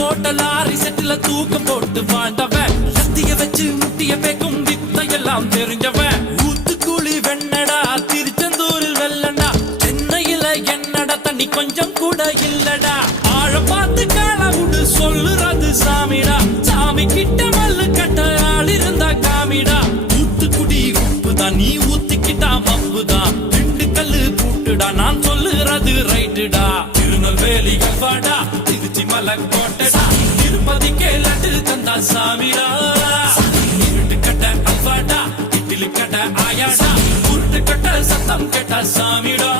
போட்ட லாரி செட்டில தூக்கம் போட்டு வாழ்ந்தவன். லத்திய வச்சு முட்டிய பேக்கும் வித்தையெல்லாம் தெரிஞ்சவன். ஊத்துக்குழி வெண்ணடா திருச்செந்தூரில் வெள்ளடா சென்னையில என்னடா தண்ணி கொஞ்சம் கூட இல்லடா. ஆழ பார்த்து கால விடு சொல்லுறது சாமிடா. சாமி கிட்ட மல்லு கட்ட ஆள் இருந்தா காமிடா. ஊத்துக்குடி உப்பு நீ ஊத்திக்கிட்டா மப்புதான் ரெண்டு கல்லு பூட்டுடா நான் சொல்லுறது ரைட்டுடா திருநெல்வேலி திருச்சி திருப்பதிக்கே லட்டு தந்தா சாமிடா. இருட்டு கட்ட அல்வாடா இட்லி கட்ட ஆயாடா. உருட்டு கட்ட சத்தம் கேட்டா சாமிடா.